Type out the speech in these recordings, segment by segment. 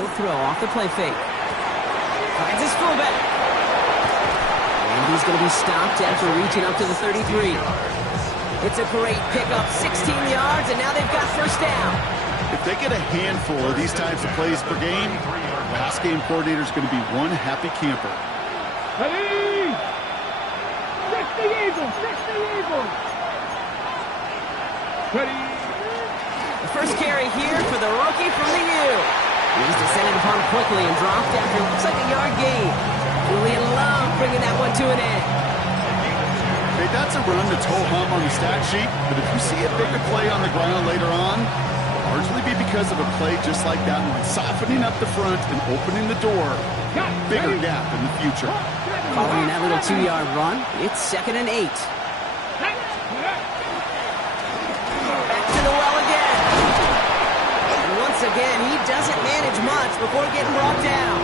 He'll throw off the play fake. Finds his fullback. And he's going to be stopped after reaching up to the 33. It's a great pickup, 16 yards, and now they've got first down. If they get a handful of these types of plays per game, the pass game coordinator is going to be one happy camper. Ready! Fix the Eagles! Fix the Eagles! Ready! The first carry here for the rookie from the U. He's descended upon quickly and dropped after it looks like a yard gain. Julian Love bringing that one to an end. Hey, that's a run that's ho-hum on the stat sheet, but if you see a bigger play on the ground later on, it'll largely be because of a play just like that one, softening up the front and opening the door. Bigger gap in the future. Following that little 2-yard run, it's 2nd and 8. Back to the well again. And once again, he doesn't manage much before getting brought down.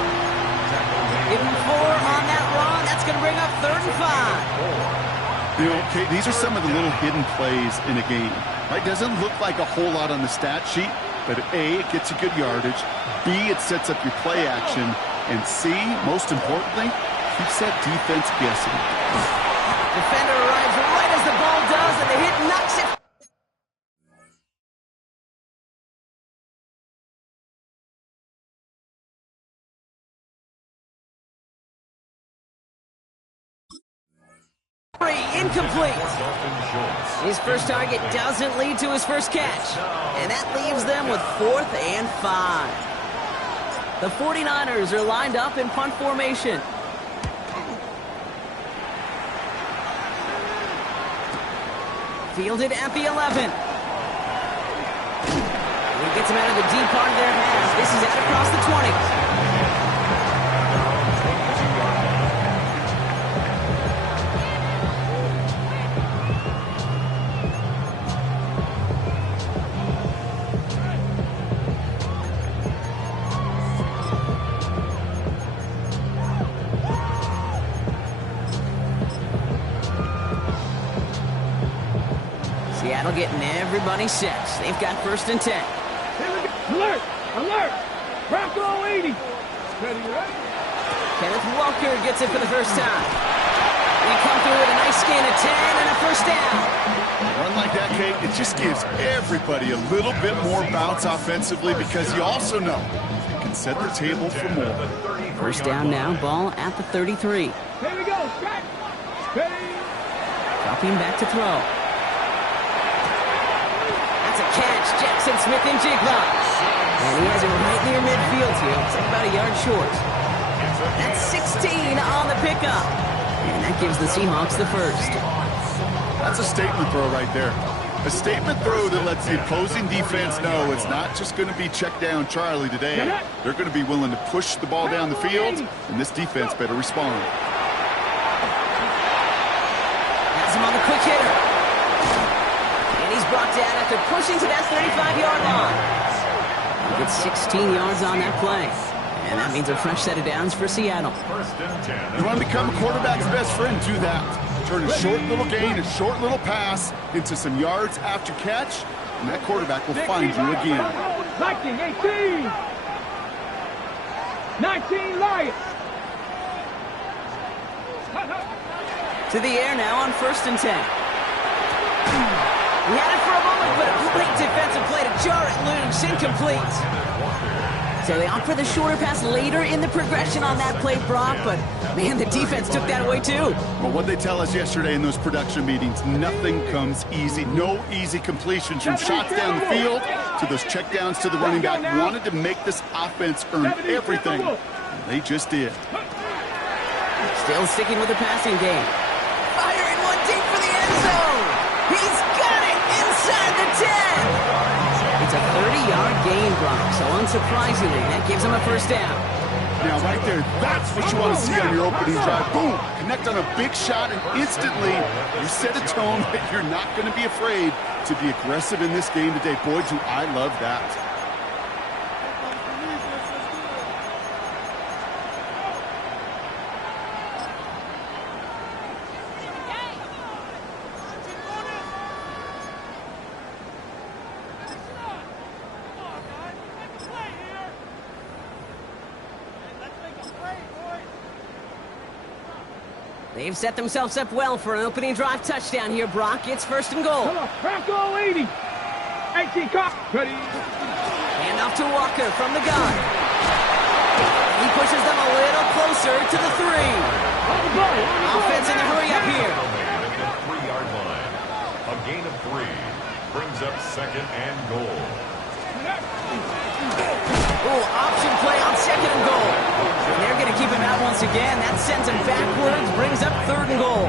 Give him 4 on that run. That's going to bring up 3rd and 5. You know, Kate, these are some of the little hidden plays in a game. Right? Doesn't look like a whole lot on the stat sheet, but A, it gets you good yardage. B, it sets up your play action. And C, most importantly, keeps that defense guessing. Defender arrives right as the ball does, and the hit knocks it. Incomplete. His first target doesn't lead to his first catch. And that leaves them with 4th and 5. The 49ers are lined up in punt formation. Fielded at the 11. He gets him out of the deep part of their half. This is out across the 20. Seattle getting everybody set. They've got 1st and 10. Alert! Alert! Bronco 80! Ready, ready? Kenneth Walker gets it for the first time. We come through with a nice gain of 10 and a first down. A run like that, Kate, it just gives everybody a little bit more bounce offensively because you also know you can set the table for more. First down now, ball at the 33. Here we go, strike! Ready? Dropping back to throw. That's a catch, Jackson Smith-Njigba. And he has it right near midfield here. It's like about a yard short. That's 16 on the pickup. And that gives the Seahawks the first. That's a statement throw right there. A statement throw that lets the opposing defense know it's not just going to be check down Charlie today. They're going to be willing to push the ball down the field, and this defense better respond. Has him on the quick hitter. And he's brought down after pushing to that 35-yard line. He gets 16 yards on that play. And that means a fresh set of downs for Seattle. You want to become a quarterback's best friend, do that. Turn a short little gain, a short little pass into some yards after catch, and that quarterback will find you again. 19, 18! 19, Lions! To the air now on 1st and 10. He had it for a moment, but a great defensive play to jar it loose. Incomplete. So they opt for the shorter pass later in the progression on that play, Brock, but man, the defense took that away too. Well, what they tell us yesterday in those production meetings, nothing comes easy. No easy completions from shots down the field to those checkdowns to the running back. Wanted to make this offense earn everything. And they just did. Still sticking with the passing game. Firing one deep for the end zone. He's got it inside the 10. It's a 30-yard gain, Brock, so unsurprisingly, that gives him a first down. Now, right there, that's what you want to see on your opening drive. Boom! Connect on a big shot, and instantly, you set a tone that you're not going to be afraid to be aggressive in this game today. Boy, do I love that. They've set themselves up well for an opening drive touchdown here, Brock. It's 1st and goal. Come on, Bronco 80. 18, cop. Ready. Hand off to Walker from the gun. He pushes them a little closer to the 3. Offense in the hurry up here. At the 3-yard line. A gain of 3 brings up 2nd and goal. Ooh, option play on 2nd and goal. And they're going to keep him out once again. That sends him backwards, brings up 3rd and goal.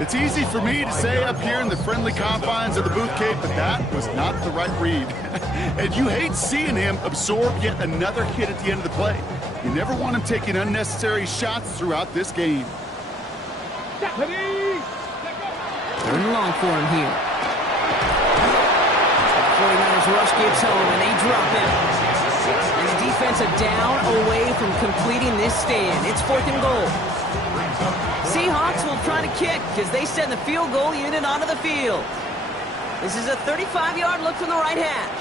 It's easy for me to say up here in the friendly confines of the booth cave, but that was not the right read. And you hate seeing him absorb yet another hit at the end of the play. You never want him taking unnecessary shots throughout this game. 3rd and long for him here. 49ers rush Gibbs home, and they drop him. And the defense are down away from completing this stand. It's 4th and goal. Seahawks will try to kick as they send the field goal unit onto the field. This is a 35-yard look from the right hash.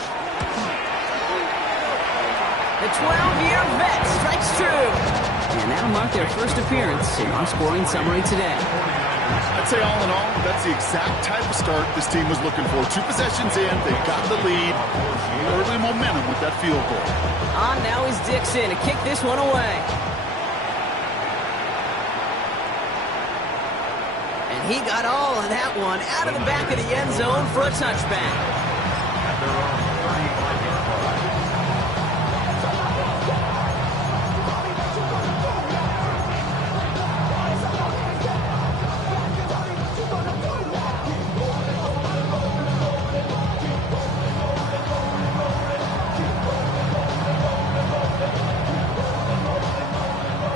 The 12-year vet strikes true. And that'll mark their first appearance in our scoring summary today. I'd say all in all, that's the exact type of start this team was looking for. 2 possessions in, they got the lead. Early momentum with that field goal. On now is Dixon to kick this one away. And he got all of that one out of the back of the end zone for a touchback. At their own 35-yard line.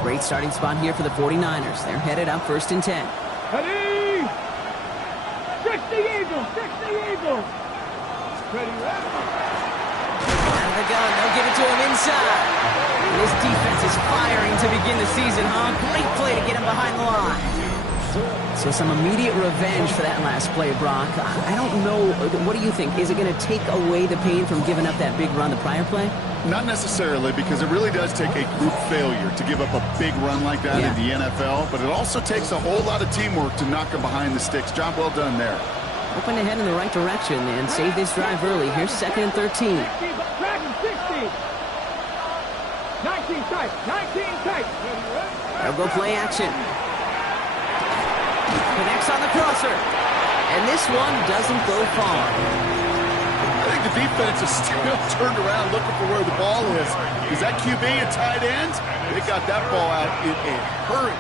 Great starting spot here for the 49ers. They're headed up 1st and 10. Ready. 60 Eagles. 60 Eagles. Ready, ready. Out of the gun, they'll give it to him inside. And this defense is firing to begin the season, huh? Great play to get him behind the line. So some immediate revenge for that last play, Brock. I don't know. What do you think? Is it going to take away the pain from giving up that big run the prior play? Not necessarily, because it really does take a group failure to give up a big run like that in the NFL, but it also takes a whole lot of teamwork to knock them behind the sticks. Job well done there. Hoping to head in the right direction and save this drive early. Here's 2nd and 13. 19 tight. 19 tight. They'll go play action. Connects on the crosser. And this one doesn't go far. I think the defense is still turned around looking for where the ball is. Is that QB a tight end? They got that ball out in a hurry.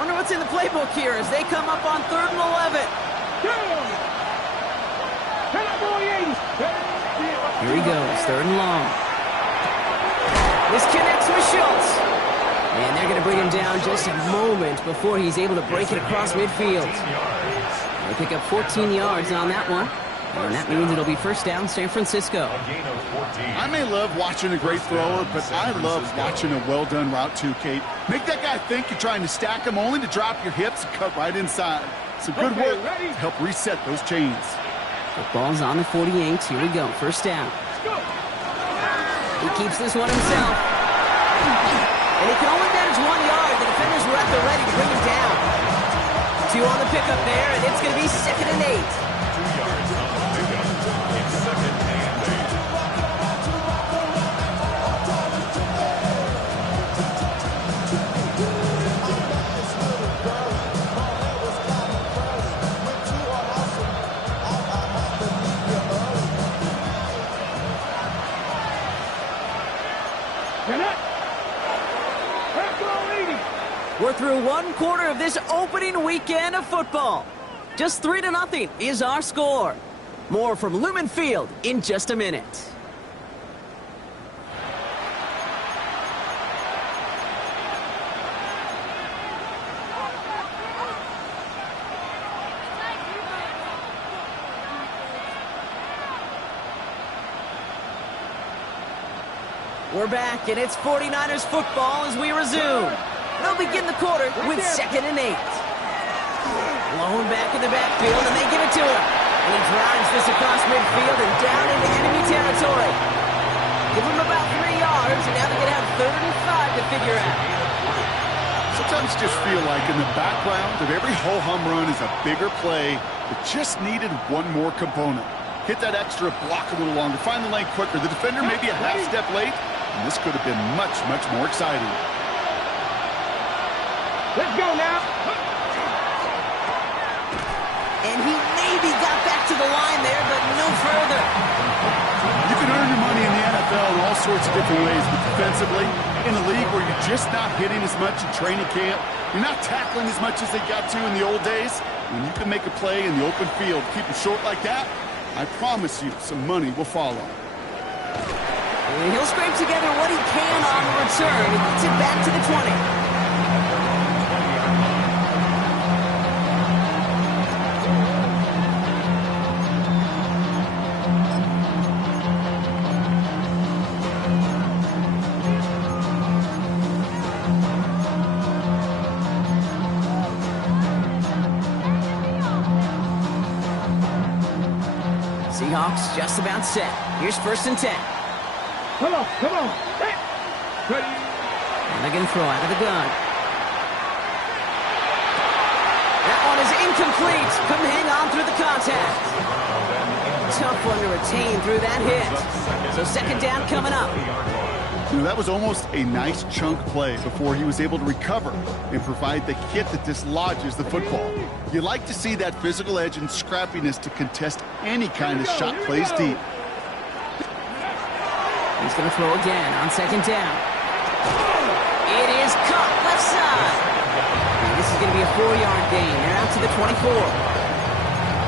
Wonder what's in the playbook here as they come up on 3rd and 11. Here he goes, 3rd and long. This connects with Schultz. And they're going to bring him down just a moment before he's able to break it across midfield. They pick up 14 yards on that one. And that means it'll be 1st down, San Francisco. I may love watching a great thrower, but I love watching a well-done route too, Kate. Make that guy think you're trying to stack him only to drop your hips and cut right inside. Some good work to help reset those chains. Football's on the 48. Here we go, 1st down. He keeps this one himself. And he can only manage 1 yard. The defenders were at the ready to bring him down. 2 on the pickup there, and it's going to be 2nd and 8. 2 yards on the pickup. It's 2nd and 8. We're through 1 quarter of this opening weekend of football. Just 3-0 is our score. More from Lumen Field in just a minute. We're back, and it's 49ers football as we resume. They'll begin the quarter with 2nd and 8. Blown back in the backfield, and they give it to him. And he drives this across midfield and down into enemy territory. Give them about 3 yards, and now they're going to have 3rd and 5 to figure out. Sometimes you just feel like in the background of every ho-hum run is a bigger play that just needed one more component. Hit that extra block a little longer, find the lane quicker. The defender may be a half step late, and this could have been much, much more exciting. Let's go now. And he maybe got back to the line there, but no further. You can earn your money in the NFL in all sorts of different ways, but defensively, in a league where you're just not hitting as much in training camp, you're not tackling as much as they got to in the old days, when you can make a play in the open field, keep it short like that, I promise you some money will follow. And he'll scrape together what he can on the return and gets it back to the 20. Seahawks just about set. Here's 1st and 10. Come on. Hey. Ready. And they're going to throw out of the gun. That one is incomplete. Couldn't hang on through the contact. Tough one to retain through that hit. So 2nd down coming up. You know, that was almost a nice chunk play before he was able to recover and provide the hit that dislodges the football. You like to see that physical edge and scrappiness to contest any kind of shot plays deep. He's going to throw again on 2nd down. It is caught left side. And this is going to be a 4-yard gain. They're out to the 24.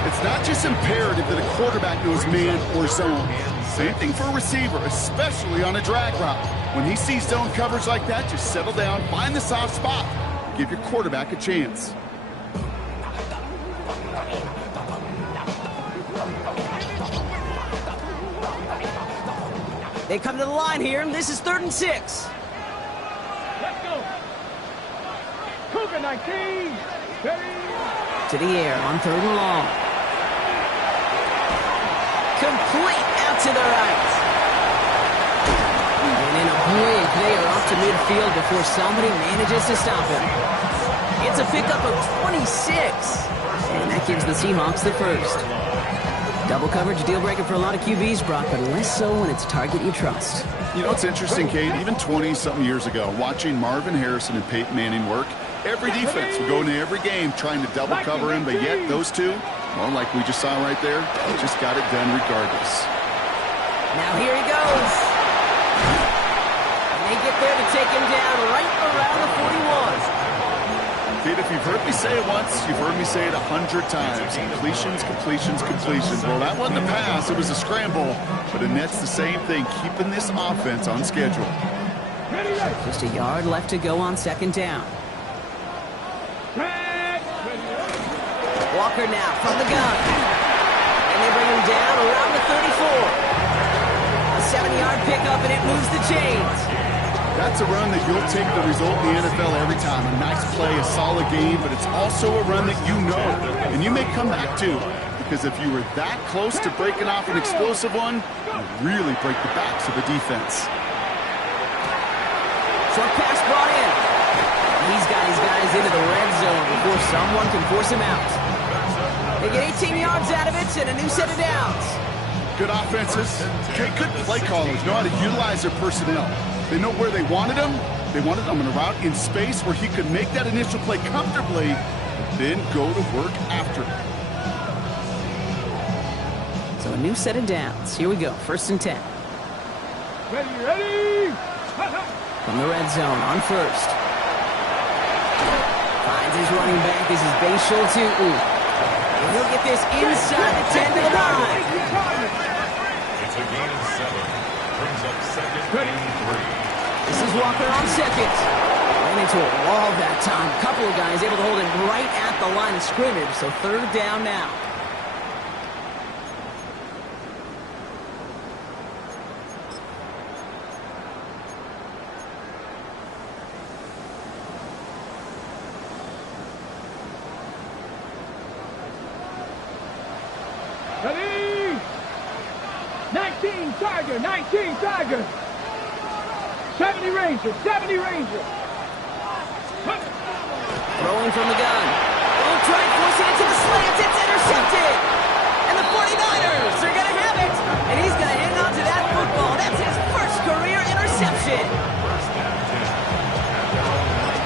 It's not just imperative that a quarterback knows man or zone. Same thing for a receiver, especially on a drag route. When he sees zone coverage like that, just settle down, find the soft spot, give your quarterback a chance. They come to the line here, and this is 3rd and 6. Let's go. Cougar 19. Ready. To the air on 3rd and long. Complete out to the right. And in a blink, they are off to midfield before somebody manages to stop him. It's a pickup of 26. And that gives the Seahawks the 1st. Double coverage, deal breaker for a lot of QBs, Brock, but less so when it's a target you trust. You know, it's interesting, Kate, even 20-something years ago, watching Marvin Harrison and Peyton Manning work, every defense would go into every game trying to double cover him, but yet those two, well, like we just saw right there, just got it done regardless. Now here he goes. And they get there to take him down right around the 41. Kate, if you've heard me say it once, you've heard me say it 100 times. Completions, completions, completions. Well, that wasn't a pass, it was a scramble, but it nets the same thing, keeping this offense on schedule. Just a yard left to go on 2nd down. Walker now from the gun. And they bring him down around the 34. A 7-yard pickup, and it moves the chains. That's a run that you'll take the result in the NFL every time. A nice play, a solid game, but it's also a run that you know, and you may come back to. Because if you were that close to breaking off an explosive one, you really break the backs of the defense. Short pass brought in. He's got his guys into the red zone before someone can force him out. They get 18 yards out of it and a new set of downs. Good offenses. Okay, good play callers know how to utilize their personnel. They know where they wanted him. They wanted him in a route in space where he could make that initial play comfortably, then go to work after it. So a new set of downs. Here we go. 1st and 10. Ready. From the red zone on 1st. Finds his running back. This is Bashal Tutu. And he'll get this inside the 10 to the 9. It's a gain of 7. Brings up 2nd and 3. This is Walker on 2nd. Ran into a wall that time. A couple of guys able to hold him right at the line of scrimmage. So 3rd down now. Ready. 19. 19 Tiger, 19 Tiger. 70 Ranger, 70 Ranger. Throwing from the gun. Oh, trying forcing it to the slants. It's intercepted. And the 49ers are going to have it. And he's going to hang on to that football. That's his first career interception. First down 10 at their own 9-yard line.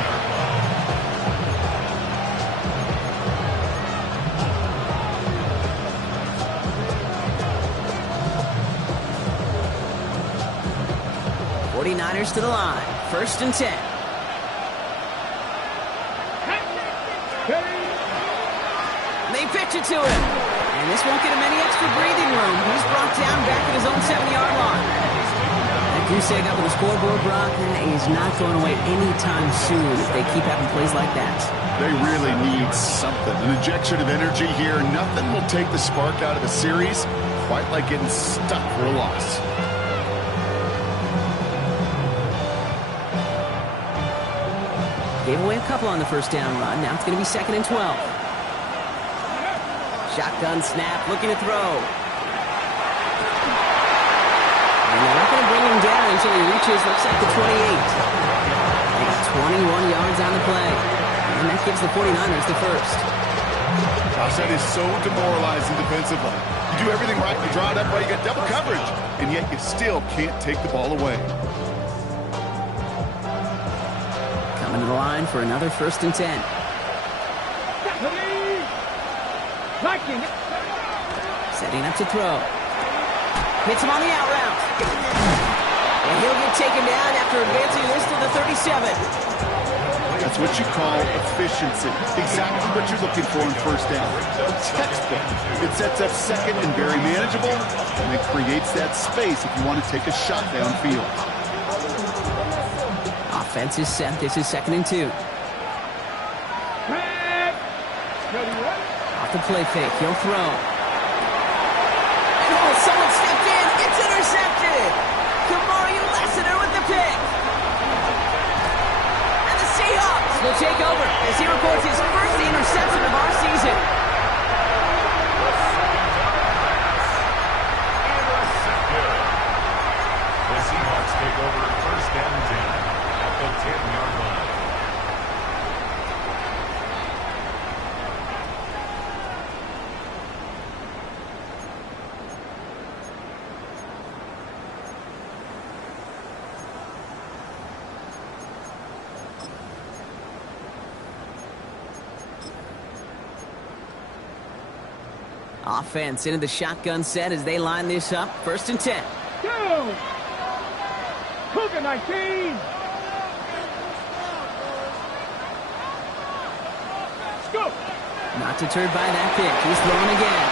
49ers to the line. First and 10. They pitch it to him. And this won't get him any extra breathing room. He's brought down back at his own 70-yard line. That goose egg up on the scoreboard, Brock, is not going away anytime soon if they keep having plays like that. They really need something. An injection of energy here. Nothing will take the spark out of the series quite like getting stuck for a loss. Gave away a couple on the first down run. Now it's going to be 2nd and 12. Shotgun snap, looking to throw. And they're not going to bring him down until he reaches, looks like the 28. They got 21 yards on the play. And that gives the 49ers the first. Gosh, that is so demoralizing defensively. You do everything right, you draw it up right, you got double coverage, and yet you still can't take the ball away. Coming to the line for another 1st and 10. Setting up to throw. Hits him on the out route. And he'll get taken down after advancing this to the 37. That's what you call efficiency. Exactly what you're looking for in first down. Textbook. It sets up second and very manageable, and it creates that space if you want to take a shot downfield. Offense is set. This is 2nd and 2. Off the play fake. He'll throw. And oh, someone stepped in. It's intercepted. Kamari Lassiter with the pick. And the Seahawks will take over as he records his first interception of our season. The Seahawks take over 1st and 10 at the 10-yard line. Offense into the shotgun set as they line this up. 1st and 10. Go! Cougar 19! Go! Not deterred by that pick. He's throwing again.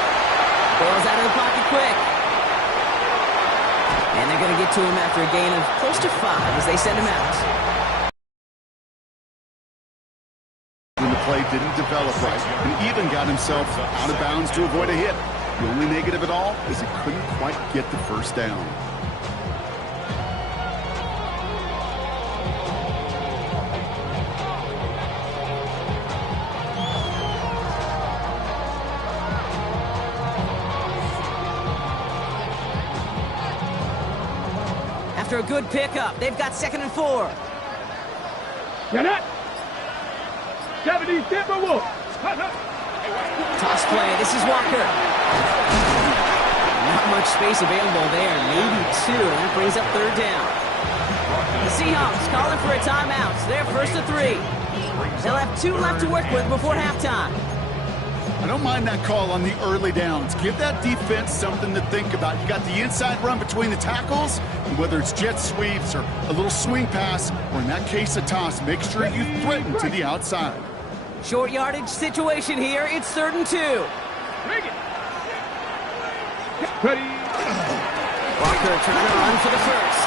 Bails out of the pocket quick. And they're going to get to him after a gain of close to 5 as they send him out. When the play didn't develop right, and even got himself out of bounds to avoid a hit. The only negative at all is he couldn't quite get the first down. After a good pickup, they've got 2nd and 4. Get it! 70 Timberwolves! Toss play. This is Walker. Not much space available there. Maybe 2. That brings up 3rd down. The Seahawks calling for a timeout. They're 1st and 3. They'll have 2 left to work with before halftime. I don't mind that call on the early downs. Give that defense something to think about. You got the inside run between the tackles, and whether it's jet sweeps or a little swing pass, or in that case a toss, make sure you threaten to the outside. Short yardage situation here. It's 3rd and 2. Bring it! Ready! Walker trying to run for the first.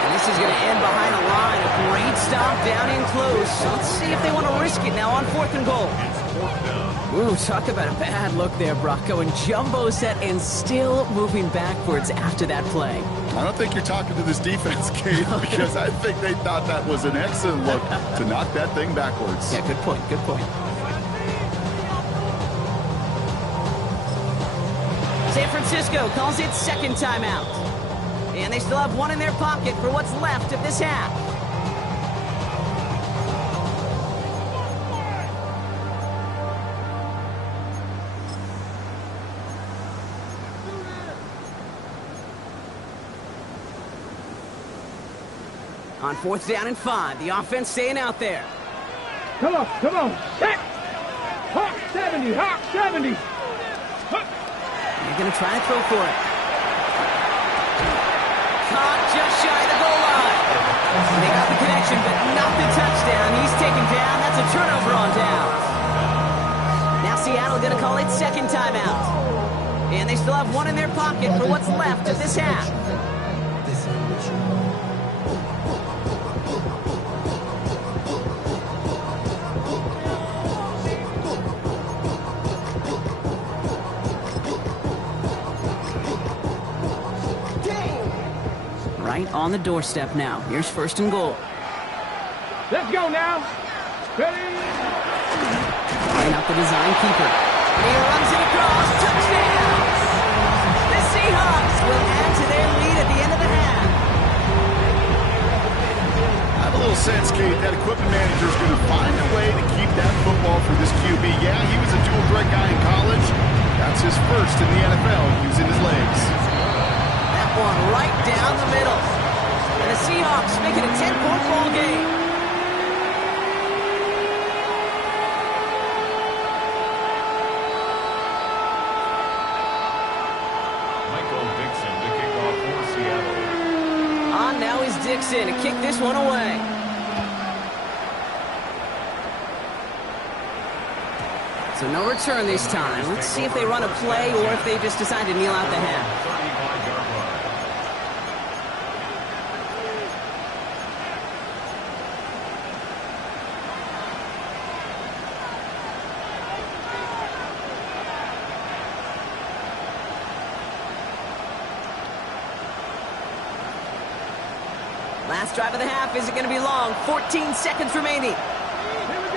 And this is going to end behind a line. A great stop down in close. Let's see if they want to risk it now on 4th and goal. It's 4th down. Ooh, talk about a bad look there, Brock. Going jumbo set and still moving backwards after that play. I don't think you're talking to this defense, Kate, because I think they thought that was an excellent look to knock that thing backwards. Yeah, good point, good point. San Francisco calls it 2nd timeout. And they still have one in their pocket for what's left of this half. On 4th down and 5, the offense staying out there. Come on, set! Hawk 70, Hawk 70! They're going to try to throw for it. Caught just shy of the goal line. They got the connection, but not the touchdown. He's taken down. That's a turnover on downs. Now Seattle going to call it second timeout. And they still have one in their pocket for what's left of this half. Right on the doorstep now. Here's 1st and goal. Let's go now. Ready? Line up the design keeper. He runs it across. Touchdown! The Seahawks will add to their lead at the end of the half. I have a little sense, Kate, that equipment manager is going to find a way to keep that football for this QB. Yeah, he was a dual threat guy in college. That's his first in the NFL using his legs. One right down the middle. And the Seahawks make it a 10-point ball game. Michael Dixon to kick off for Seattle. On now is Dixon to kick this one away. So no return this time. Let's see if they run a play or if they just decide to kneel out the half. 35-yard line. Last drive of the half isn't going to be long. 14 seconds remaining. Here we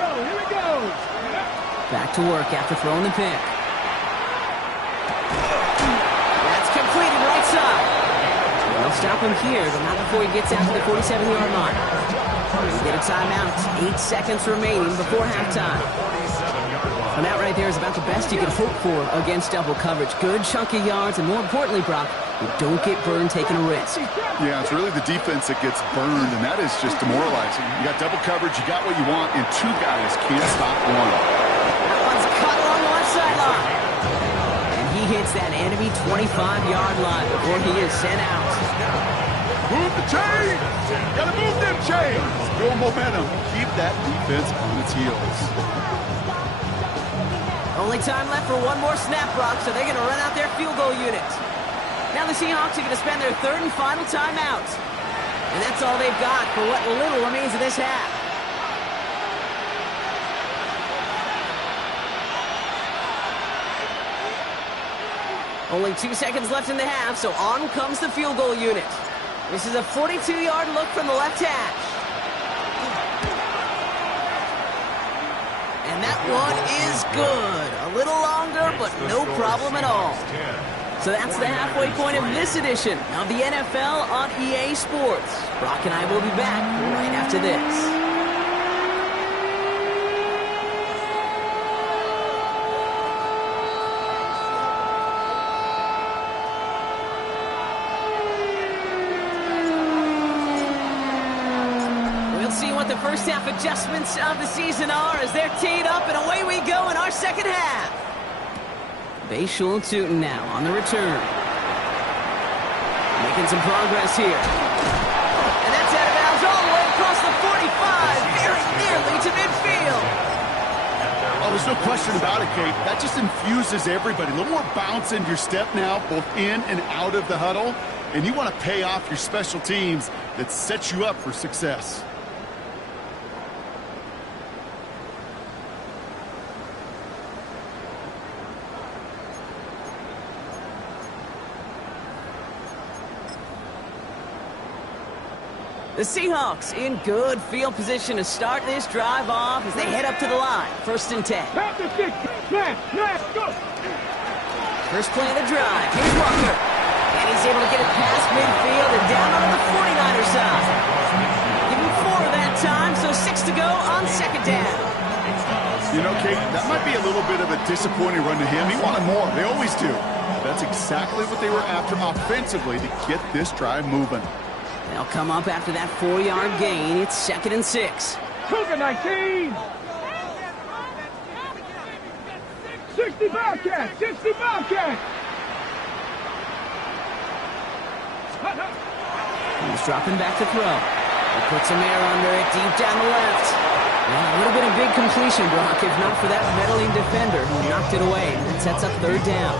go. Back to work after throwing the pick. That's completed right side. They'll stop him here, but not before he gets out to the 47-yard line. He'll get a timeout. 8 seconds remaining before halftime. And that right there is about the best you can hope for against double coverage. Good chunky yards, and more importantly, Brock, you don't get burned taking a risk. Yeah, it's really the defense that gets burned, and that is just demoralizing. You got double coverage, you got what you want, and 2 guys can't stop one. That one's cut along the left sideline. And he hits that enemy 25-yard line before he is sent out. Move the chains! Gotta move them chains! Build momentum. Keep that defense on its heels. Only time left for one more snap, Brock, so they're going to run out their field goal unit. Now the Seahawks are going to spend their 3rd and final timeout. And that's all they've got for what little remains of this half. Only 2 seconds left in the half, so on comes the field goal unit. This is a 42-yard look from the left hash. And that one is good. A little longer, but no problem at all. So that's the halfway point of this edition of the NFL on EA Sports. Brock and I will be back right after this. The first half adjustments of the season are as they're teed up, and away we go in our second half. Bayshul Tootin now on the return. Making some progress here. And that's out of bounds all the way across the 45, very nearly to midfield. Oh, there's no question about it, Kate. That just infuses everybody. A little more bounce in your step now, both in and out of the huddle. And you want to pay off your special teams that sets you up for success. The Seahawks in good field position to start this drive off as they head up to the line. 1st and 10. Tap the 6. Smash, go. First play of the drive. Here's Walker. And he's able to get it past midfield and down onto the 49er side. Give him 4 that time, so 6 to go on second down. You know, Kate, that might be a little bit of a disappointing run to him. He wanted more. They always do. That's exactly what they were after offensively to get this drive moving. They'll come up after that 4-yard gain. It's 2nd and 6. Cougar 19. 60 Bobcats. 60 Bobcats. He's dropping back to throw. He puts some air under it deep down the left. Well, a little bit of big completion, Brock, if not for that meddling defender who knocked it away. That sets up 3rd down.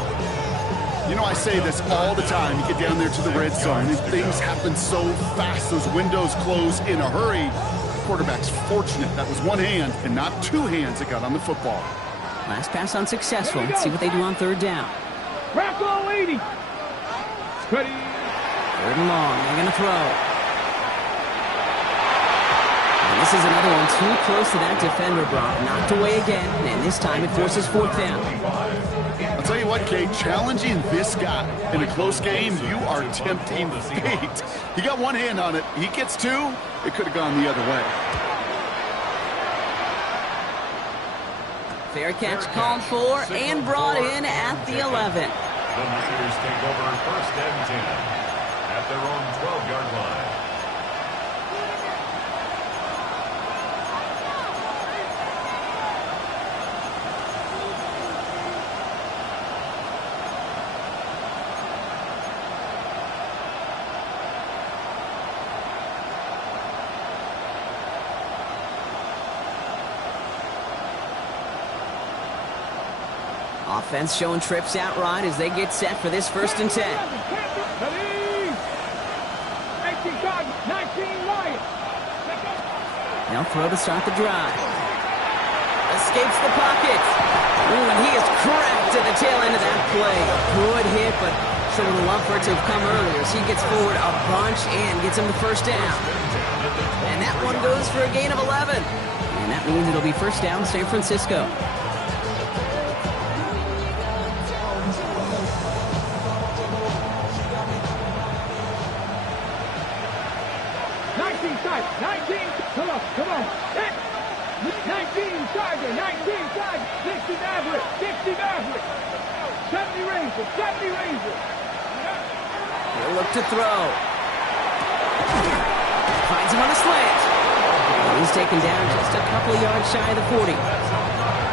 You know, I say this all the time. You get down there to the red zone, and things happen so fast. Those windows close in a hurry. The quarterback's fortunate that was one hand and not 2 hands that got on the football. Last pass unsuccessful. Let's see what they do on 3rd down. Crack all 80. Ready. 3rd and long. They're going to throw. And this is another one too close to that defender, Brock. Knocked away again, and this time it forces 4th down. I'll tell you what, Kate, challenging this guy in a close game, you are tempting fate. He got 1 hand on it. He gets 2. It could have gone the other way. Fair catch called for and brought in at the 11. The Niners take over 1st and 10 at their own 12-yard line. Offense showing trips out right as they get set for this 1st and 10. 18 Chargers. 19 Lions. They'll throw to start the drive. Escapes the pocket. Ooh, and he is cracked at the tail end of that play. Good hit, but sure would have loved for it to have come earlier. So he gets forward a bunch and gets him the 1st down. And that one goes for a gain of 11. And that means it'll be 1st down San Francisco. Come on. 19 Charger. 19 Charger. 60 Maverick. 60 Maverick. 70 Ranger. 70 Ranger. He'll look to throw. Finds him on a slant. And he's taken down just a couple of yards shy of the 40.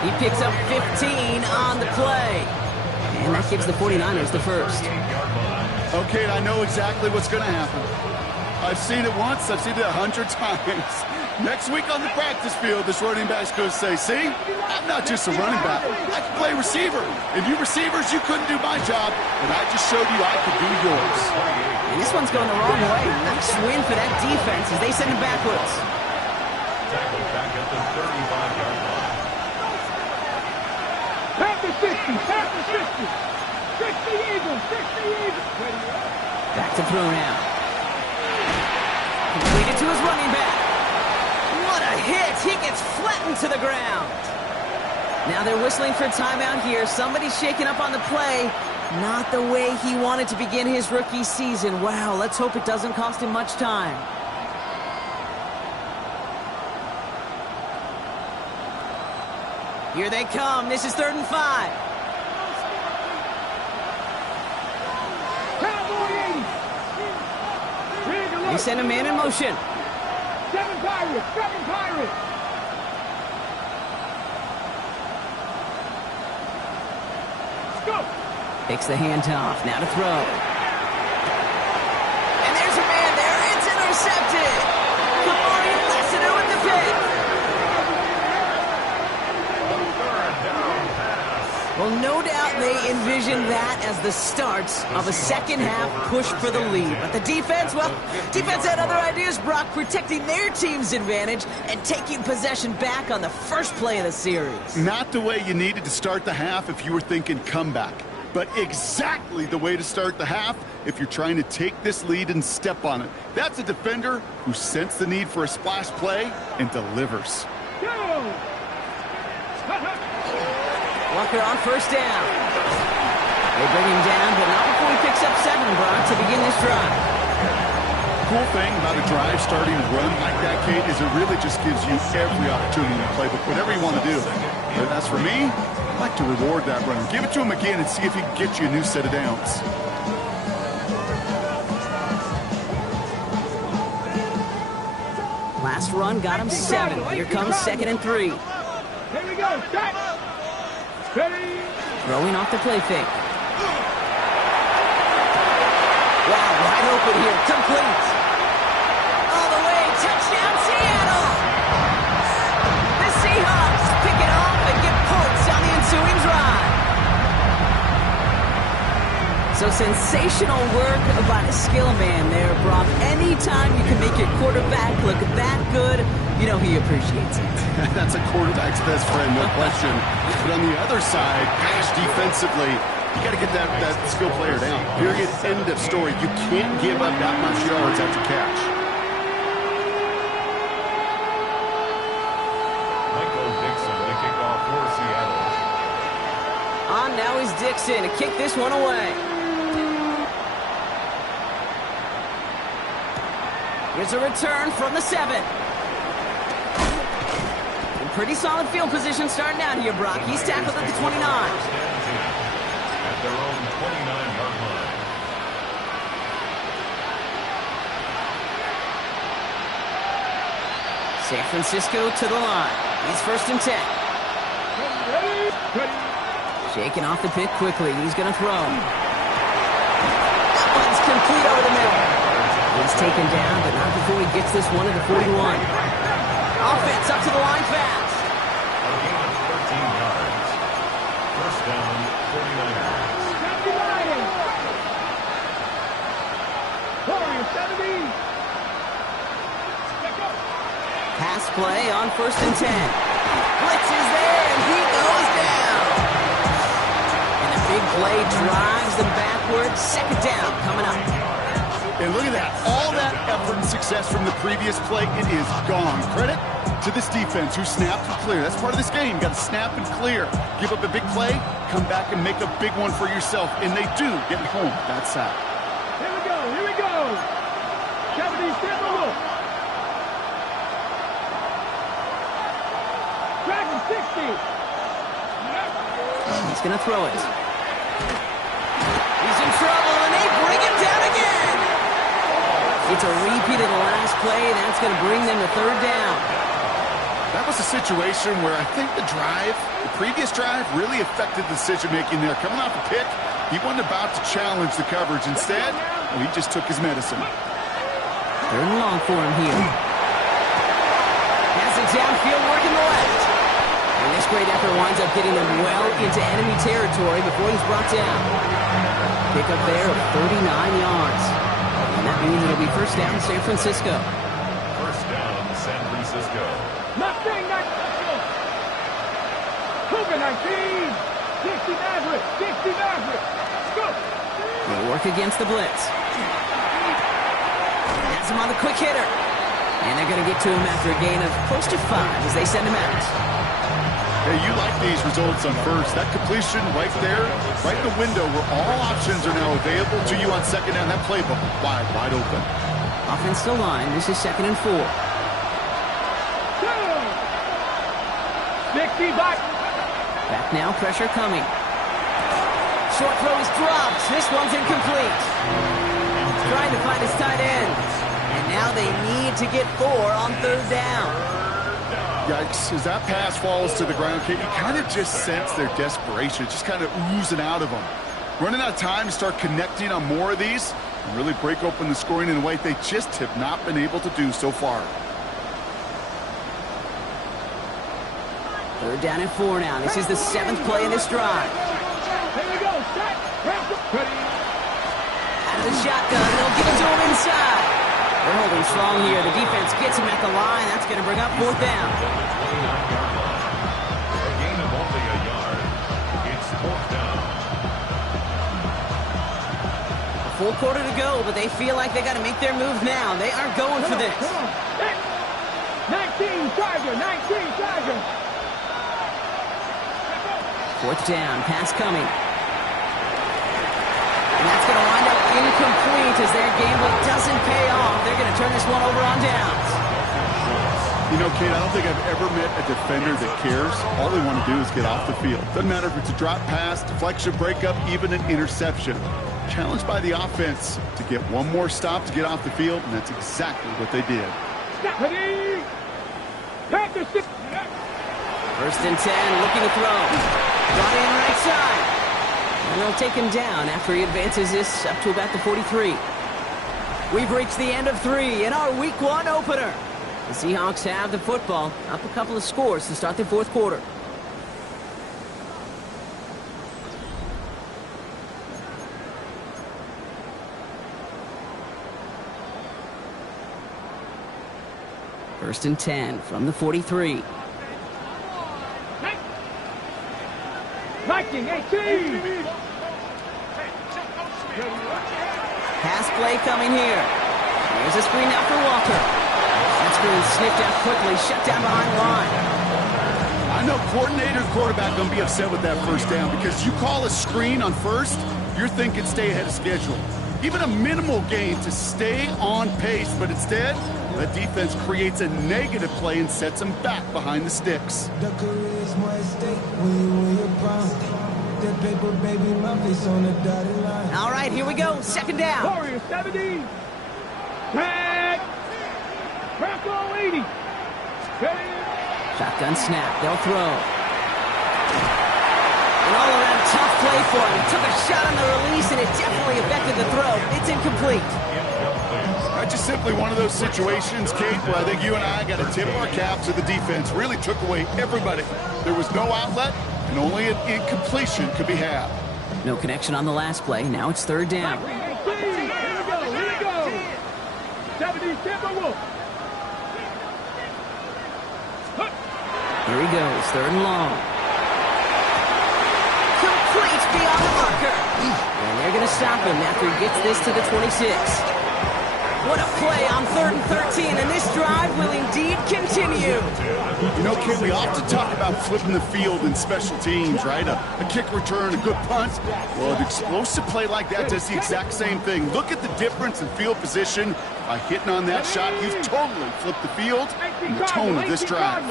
He picks up 15 on the play. And that gives the 49ers the 1st. Okay, I know exactly what's going to happen. I've seen it once. I've seen it 100 times. Next week on the practice field, this running back's going to say, see, I'm not just a running back. I can play receiver. And you receivers, you couldn't do my job, but I just showed you I could do yours. And this one's going the wrong way. Nice win for that defense as they send him backwards. Tackled back at the 35-yard line. Back to 60. Back to 60. 60 Eagles. 60 Eagles. Back to throw now. Completed to his running back. What a hit! He gets flattened to the ground. Now they're whistling for timeout here. Somebody's shaking up on the play. Not the way he wanted to begin his rookie season. Wow, let's hope it doesn't cost him much time. Here they come. This is 3rd and 5. They send a man in motion. 7 Pirates. 7 Pirates. Let's go. Takes the handoff. Now to throw. And there's a man there. It's intercepted. Kamari Lassiter with the pick. Well, no doubt they envisioned that as the start of a second-half push for the lead. But the defense, well, defense had other ideas, Brock, protecting their team's advantage and taking possession back on the first play of the series. Not the way you needed to start the half if you were thinking comeback, but exactly the way to start the half if you're trying to take this lead and step on it. That's a defender who sensed the need for a splash play and delivers. Go. Walker on 1st down. They bring him down, but not before he picks picks up 7, Brock, to begin this drive. Cool thing about a drive starting to run like that, Kate, is it really just gives you every opportunity to play whatever you want to do. But as for me, I like to reward that runner. Give it to him again and see if he can get you a new set of downs. Last run got him 7. Here comes 2nd and 3. Here we go. Set. Ready. Throwing off the play fake. Wow, wide open here. Complete. All the way. Touchdown, Seattle. The Seahawks pick it off and get points on the ensuing drive. So sensational work by the skill man there, Brock. Anytime you can make your quarterback look that good, you know he appreciates it. That's a quarterback's best friend, no question. But on the other side, gosh, defensively, you got to get that skill player down. Period. End of story. You can't give up that much yards after catch. Michael Dixon, the kickoff for Seattle. On now is Dixon to kick this one away. Here's a return from the 7. In pretty solid field position starting out here, Brock. He's tackled at the 29. At their own 29-yard line. San Francisco to the line. He's 1st and 10. Shaking off the pick quickly. He's going to throw. That one's complete over the middle. He's taken down, but not before he gets this one to the 41. Offense up to the line fast. A gain of 13 yards. First down, 49ers. Pass play on 1st and 10. Blitz is there, and he goes down. And a big play drives them backwards. 2nd down coming up. And look at that. All that effort and success from the previous play, it is gone. Credit to this defense who snapped and clear. That's part of this game. You got to snap and clear. Give up a big play, come back and make a big one for yourself. And they do get home. That's that. Here we go. Here we go. 70 step over. Dragon 60. He's going to throw it. He's in trouble, and they bring him down again. It's a repeat of the last play. That's going to bring them to 3rd down. That was a situation where I think the previous drive, really affected decision-making there. Coming off a pick, he wasn't about to challenge the coverage. Instead, well, he just took his medicine. 3rd and long for him here. Has it downfield, working the left. And this great effort winds up getting them well into enemy territory before he's brought down. Pick up there of 39 yards. And that means it'll be 1st down, San Francisco. First down, San Francisco. Nothing. Cougar 19. 60 Maverick. 60 Maverick. Let's go. They work against the blitz. Has him on the quick hitter. And they're going to get to him after a gain of close to 5 as they send him out. Hey, you like these results on first. That completion right there, right in the window where all options are now available to you on 2nd down. That playbook wide open. Offense still line. This is 2nd and 4. 60 back. Back now, pressure coming. Short throw is dropped. This one's incomplete. Trying to find his tight end. And now they need to get 4 on 3rd down. Yikes, as that pass falls to the ground, Kate, you kind of just sense their desperation. It's just kind of oozing out of them. Running out of time to start connecting on more of these and really break open the scoring in a way they just have not been able to do so far. 3rd down and 4 now. This is the 7th play in this drive. Here we go. Set. Ready. Out of the shotgun, they'll give it to him inside. They're holding strong here. The defense gets him at the line. That's going to bring up 4th down. A gain of only a yard. It's 4th down. A full quarter to go, but they feel like they got to make their move now. They are going for this. Come on. 19 Tiger. 19 Tiger. 4th down. Pass coming. And that's going to wind up as their gamble doesn't pay off. They're going to turn this one over on downs. You know, Kate, I don't think I've ever met a defender that cares. All they want to do is get off the field. Doesn't matter if it's a drop pass, deflection, breakup, even an interception. Challenged by the offense to get one more stop to get off the field, and that's exactly what they did. First and 10, looking to throw. Brought in right side. And they'll take him down after he advances this up to about the 43. We've reached the end of 3 in our Week 1 opener. The Seahawks have the football, up a couple of scores to start the fourth quarter. First and 10 from the 43. Viking 18. Pass play coming here. Here's a screen now for Walker. That screen sniffed out quickly, shut down behind the line. I know coordinator and quarterback going to be upset with that first down because you call a screen on first, you're thinking stay ahead of schedule. Even a minimal gain to stay on pace, but instead, the defense creates a negative play and sets them back behind the sticks. The career is more at stake when you're proud. That paper, baby, my face on the dotted line. All right, here we go. Second down. Warriors 70. Tag. Bronco 80. Shotgun snap. They'll throw. An all-around tough play for him. He took a shot on the release, and it definitely affected the throw. It's incomplete. That's just simply one of those situations, Kate, where I think you and I got to tip our cap to the defense. Really took away everybody. There was no outlet, and only an incompletion could be had. No connection on the last play. Now it's third down. Here we go. 70 Timberwolves. Here he goes. Third and long. Complete beyond the marker. And they're going to stop him after he gets this to the 26. What a play on 3rd and 13, and this drive will indeed continue. You know, Kate, we often talk about flipping the field in special teams, right? A kick return, a good punt. Well, an explosive play like that does the exact same thing. Look at the difference in field position. By hitting on that shot, you've totally flipped the field and the tone of this drive.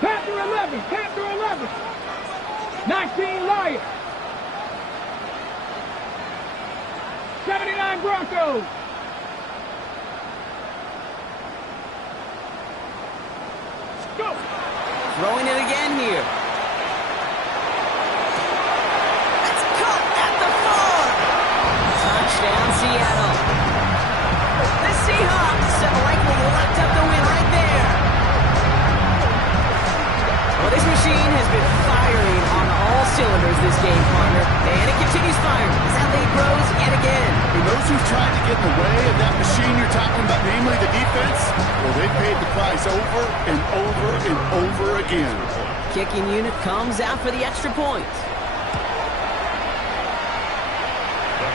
Panther 11, Panther 11. 19 Lions. 79 Broncos. Go. Throwing it again here. That's caught at the 4. Touchdown, Seattle. The Seahawks have likely locked up the win right there. Well, this machine has been firing on all cylinders this game, partner. And it continues firing as that lead grows yet again. And those who've tried to get in the way of that machine you're talking about, namely the defense, well, they've paid the price over and over and over again. Kicking unit comes out for the extra point.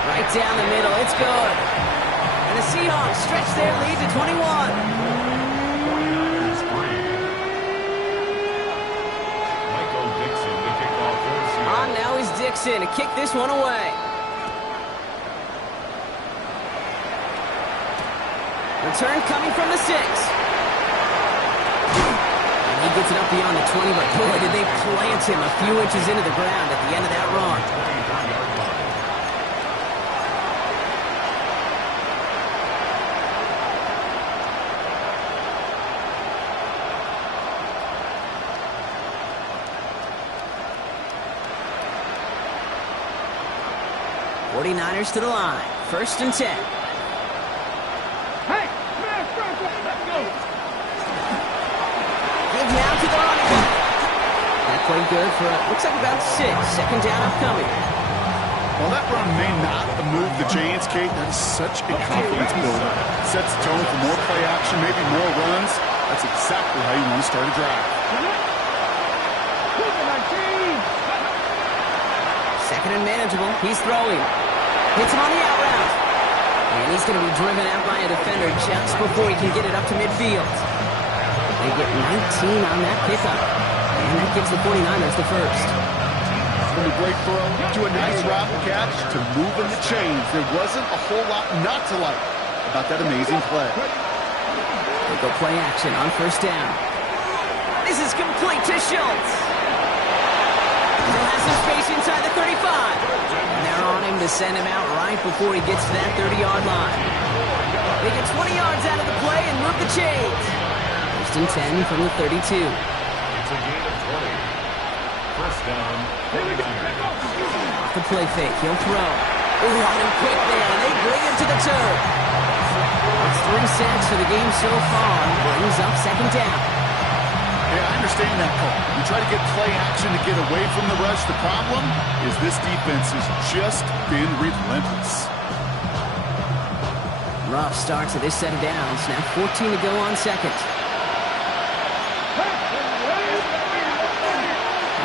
Right down the middle, it's good. And the Seahawks stretch their lead to 21. On now is Dixon to kick this one away. Return coming from the 6. And he gets it up beyond the 20, but boy, did they plant him a few inches into the ground at the end of that run. '49ers to the line. First and 10. Hey, smash Bronco. Let's go. Give now to the running back. That played good for, looks like about 6. Second down upcoming. While that run may not move the chains, Kate, that is such a confidence builder. Sets the tone for more play action, maybe more runs. That's exactly how you want to start a drive. Second and manageable. He's throwing. Hits him on the out route. And he's going to be driven out by a defender just before he can get it up to midfield. They get 19 on that pickup. And that gives the 49ers the first. From a great throw to a nice route and catch to moving the chains. There wasn't a whole lot not to like about that amazing play. They go play action on first down. This is complete to Schultz. Still has some space inside the 35. And they're on him to send him out right before he gets to that 30-yard line. They get 20 yards out of the play and move the chains. First and 10 from the 32. It's a gain of 20. First down. Off the play fake, he'll throw. Ooh, on him quick there, and they bring him to the turf. It's 3 sacks for the game so far. Brings up second down. Yeah, I understand that call. You try to get play action to get away from the rush. The problem is this defense has just been relentless. Rough start to this set of downs. Now 14 to go on second.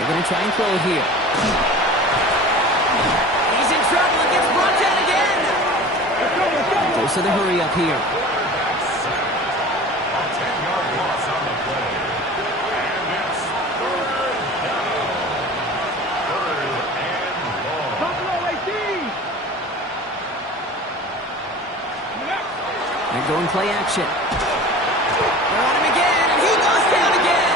They're going to try and throw it here. He's in trouble and gets brought down again. Goes to the hurry up here. A 10-yard loss on the play. And it's third down. Third and long. Buffalo 18. They're going play action. They're on him again, and he goes down again.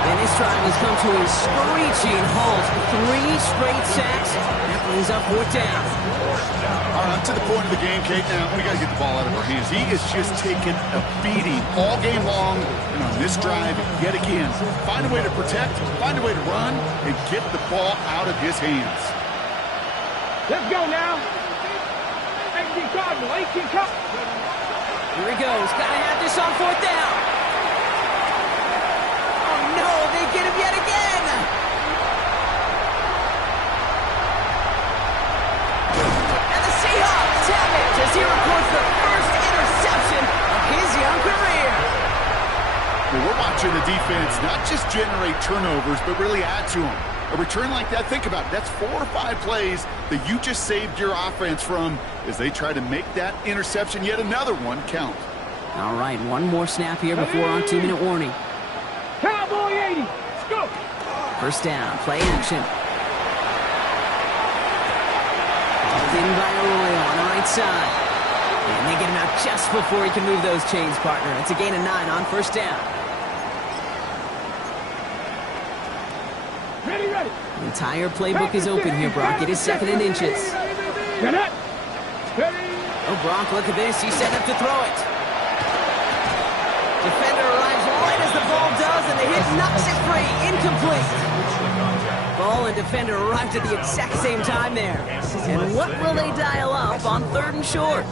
And this drive has come to a screeching halt. 3 straight sacks. That brings up fourth down. All right, to the point of the game, Kate. Now, we got to get the ball out of our hands. He is just taking a beating all game long. And on this drive, yet again, find a way to protect, find a way to run, and get the ball out of his hands. Let's go now. 18 Cardinal, 18 Cardinal. Here he goes. Got to have this on fourth down. Oh, no. They get him yet again. And the Seahawks have it as he records the first interception of his young career. Well, we're watching the defense not just generate turnovers, but really add to them. A return like that, think about it. That's 4 or 5 plays that you just saved your offense from as they try to make that interception, yet another one, count. All right, one more snap here before our 2-minute warning. Cowboy 80. Let's go. First down, play action. In by Arroyo on the right side. And they get him out just before he can move those chains, partner. It's a gain of 9 on first down. Ready, ready. The entire playbook is open here, Brock. It is 2nd and inches. Get up. Ready. Oh, Brock, look at this. He's set up to throw it. Defender arrives right as the ball does, and the hit knocks it free. Incomplete. Ball and defender arrived at the exact same time there. And what will they dial up on 3rd and short?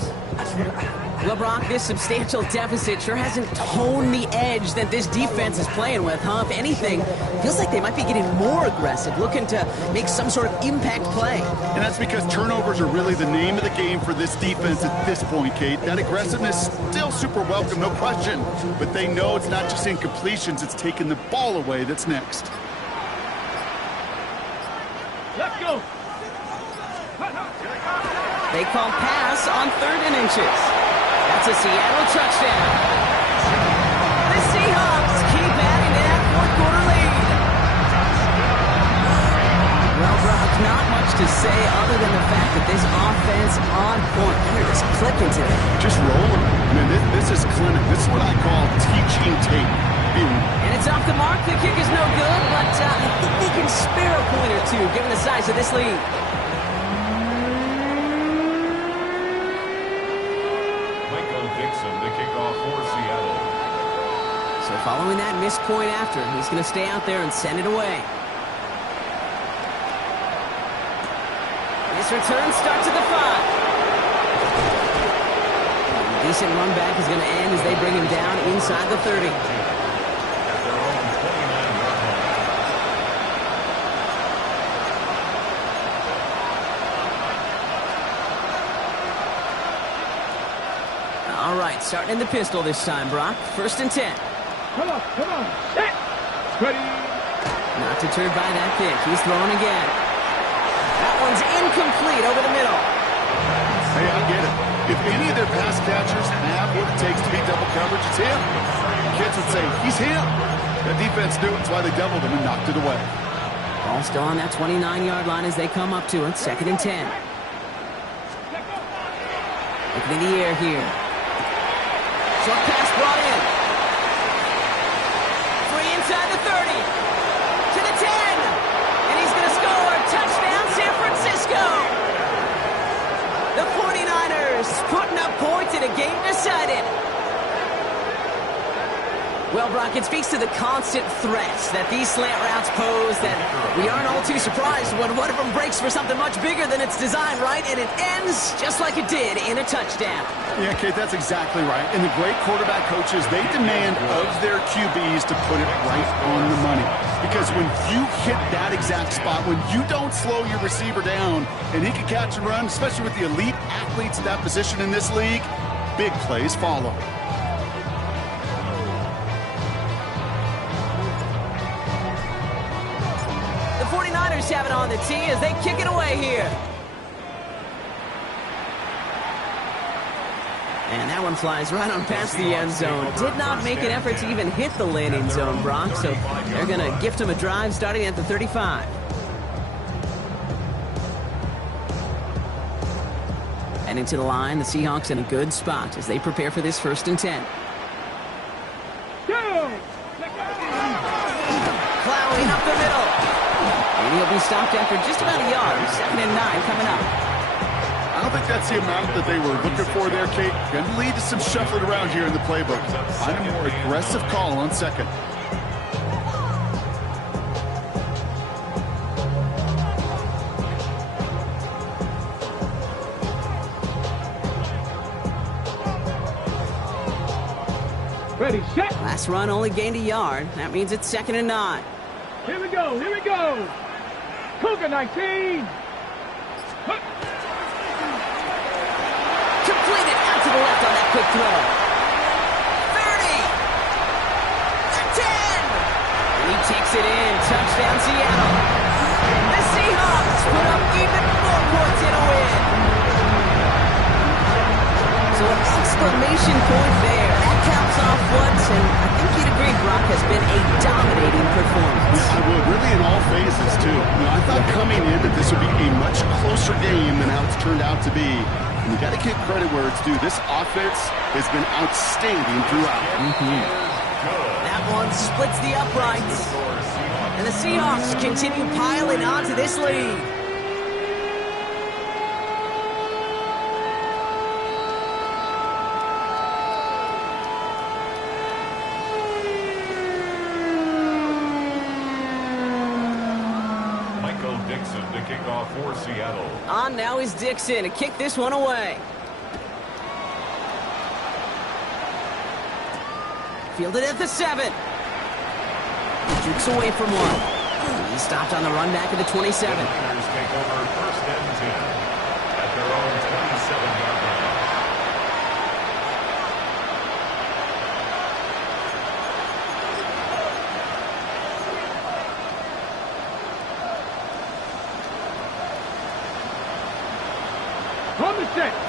Well, Brock, this substantial deficit sure hasn't toned the edge that this defense is playing with, huh? If anything, feels like they might be getting more aggressive, looking to make some sort of impact play. And that's because turnovers are really the name of the game for this defense at this point, Kate. That aggressiveness still super welcome, no question. But they know it's not just incompletions, it's taking the ball away that's next. Let's go. They call pass on 3rd and inches. That's a Seattle touchdown. The Seahawks keep adding to that 4th-quarter lead. Well, Brock, not much to say other than the fact that this offense on point. They're just clicking today. Just rolling. I mean, this is clinic. This is what I call teaching tape. And it's off the mark. The kick is no good, but I think they can spare a point or two given the size of this lead. Dixon, the kickoff for Seattle. So following that missed point after, he's going to stay out there and send it away. This return starts at the 5. A decent run back is going to end as they bring him down inside the 30. At their own 29-yard line. All right, starting in the pistol this time, Brock. 1st and 10. Come on. Set. Ready. Not deterred by that kick. He's throwing again. That one's incomplete over the middle. Hey, I get it. If any of their pass catchers have what it takes to beat double coverage, it's him. Kids would say, he's him. That defense knew it. That's why they doubled him and knocked it away. Ball still on that 29-yard line as they come up to it. 2nd and 10. Looking in the air here. Short pass brought in. Free inside the 30. To the 10. And he's going to score. Touchdown, San Francisco. The 49ers putting up points in a game decided. Well, Brock, it speaks to the constant threats that these slant routes pose that we aren't all too surprised when one of them breaks for something much bigger than its design, right? And it ends just like it did in a touchdown. Yeah, Kate, that's exactly right. And the great quarterback coaches, they demand of their QBs to put it right on the money. Because when you hit that exact spot, when you don't slow your receiver down and he can catch and run, especially with the elite athletes at that position in this league, big plays follow. The 49ers have it on the tee as they kick it away here. And that one flies right on past the end zone. Did not make an effort to even hit the landing zone, Brock, so they're going to gift him a drive starting at the 35. And into the line, the Seahawks in a good spot as they prepare for this 1st and 10. Plowing up the middle. And he'll be stopped after just about a yard. 2nd and 9 coming up. I don't think that's the amount that they were looking for there, Kate. Going to lead to some shuffling around here in the playbook. Find a more aggressive call on 2nd. Ready, set. Last run only gained a yard. That means it's 2nd and 9. Here we go, here we go. Cougar 19. Completed out to the left on that quick throw. 30. The 10. And he takes it in. Touchdown, Seattle. The Seahawks put up even more points in a win. So an exclamation point there. That counts off what, and I think you'd agree, Brock, has been a dominating performance. Yeah, I would. Really in all phases, too. I thought coming in that this would be a much closer game than how it's turned out to be. And you got to give credit where it's due. This offense has been outstanding throughout. That one splits the uprights. And the Seahawks continue piling onto this lead. Dixon to kick off for Seattle. On now is Dixon to kick this one away. Fielded at the 7. Jukes away from one. He stopped on the run back at the 27. The Niners take over 1st and 10 at their own 27-yard line.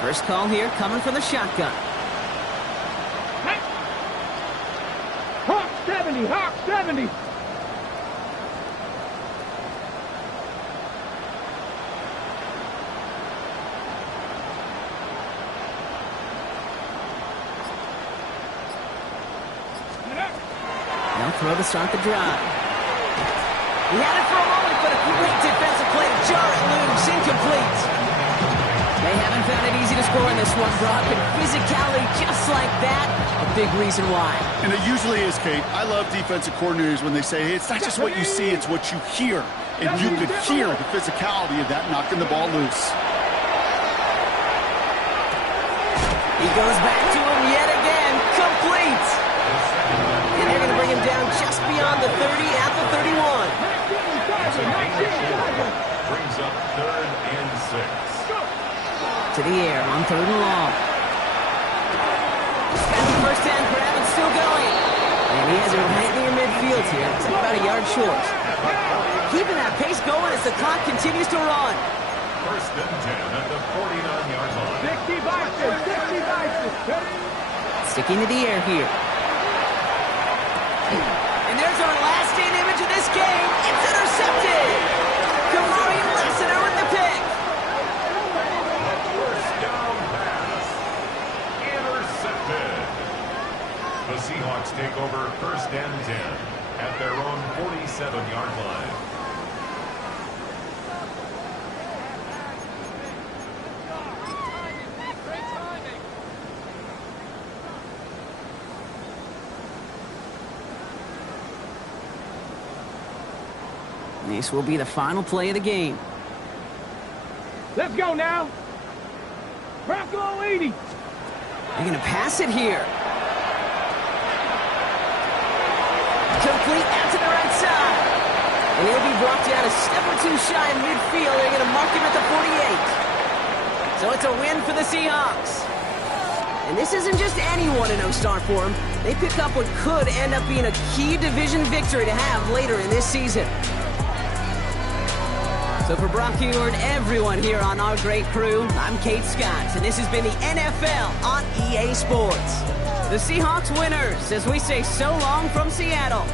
First call here coming from the shotgun. Hawk 70, Hawk 70. They'll throw to start the drive. He had it for a moment, but a great defensive play to jar it loose. Incomplete. They haven't found it easy to score in this one, Brock, and physicality just like that, a big reason why. And it usually is, Kate. I love defensive coordinators when they say, hey, it's not just what you see, it's what you hear. And you could hear the physicality of that knocking the ball loose. He goes back to him yet again, complete. And they're going to bring him down just beyond the 30 at the 31. Brings up 3rd and 6. To the air on 3rd and long. And the first down grab and still going. And he has it right near midfield here. It's about a yard short. Keeping that pace going as the clock continues to run. 1st and 10 at the 49-yard line. 60 Sticking to the air here. And there's our lasting image of this game. It's intercepted. take over first and 10 at their own 47-yard line. This will be the final play of the game. Let's go now. Bronco 80. They're going to pass it here. Complete out to the right side. And he'll be brought down a step or two shy of midfield. They're going to mark him at the 48. So it's a win for the Seahawks. And this isn't just anyone in no start for them. They pick up what could end up being a key division victory to have later in this season. So for Brock Huard, everyone here on our great crew, I'm Kate Scott, and this has been the NFL on EA Sports. The Seahawks winners, as we say so long from Seattle.